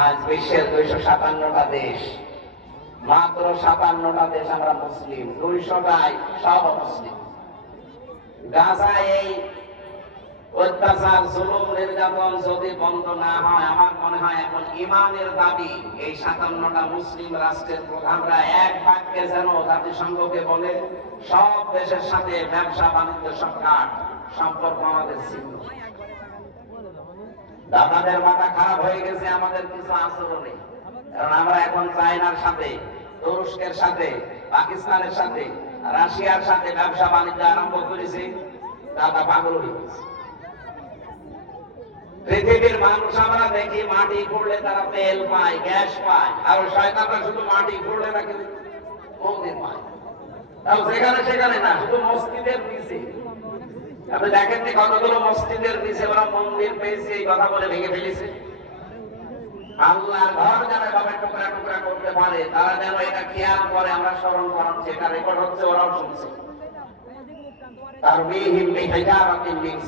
আজ বিশ্বের 257টা দেশ, মাত্র 57টা দেশ আমরা মুসলিম, 200টাই সব মুসলিম। গাজায় এই অত্যাচার, জুলুম, নির্যাতন যদি বন্ধ না হয়, আমার মনে হয় এখন ইমানের দাবি এই 57টা মুসলিম রাষ্ট্রের প্রধানরা এক বাক্যে যেন জাতিসংঘকে বলে সব দেশের সাথে ব্যবসা বাণিজ্য সব কাট, সম্পর্ক আমাদের ছিন্ন। আমাদের মাথা খারাপ হয়ে গেছে আমাদের কিছু আচরণে, কারণ আমরা এখন চায়নার সাথে, তুরস্কের সাথে, পাকিস্তানের সাথে, রাশিয়ার সাথে ব্যবসা বাণিজ্য আরম্ভ করেছি। দাদা পাগল হয়ে গেছে। পৃথিবীর মানুষ আমরা দেখি মাটি খুঁড়লে তারা তেল পায়, গ্যাস পায়, আর শয়তানরা শুধু মাটি খুঁড়লে নাকি মন্দির পায়। তাও যেখানে সেখানে না, শুধু মসজিদের নিচে। আপনি দেখেন যে কতগুলো মসজিদের নিচে ওরা মন্দির পেয়েছে, এই কথা বলে ভেঙে ফেলেছে। আল্লাহর ঘর যারা এভাবে টুকরা টুকরা করতে পারে, তারা যেন এটা খেয়াল করে, আমরা স্মরণ করাচ্ছি, এটা রেকর্ড হচ্ছে, ওরাও শুনছে। তার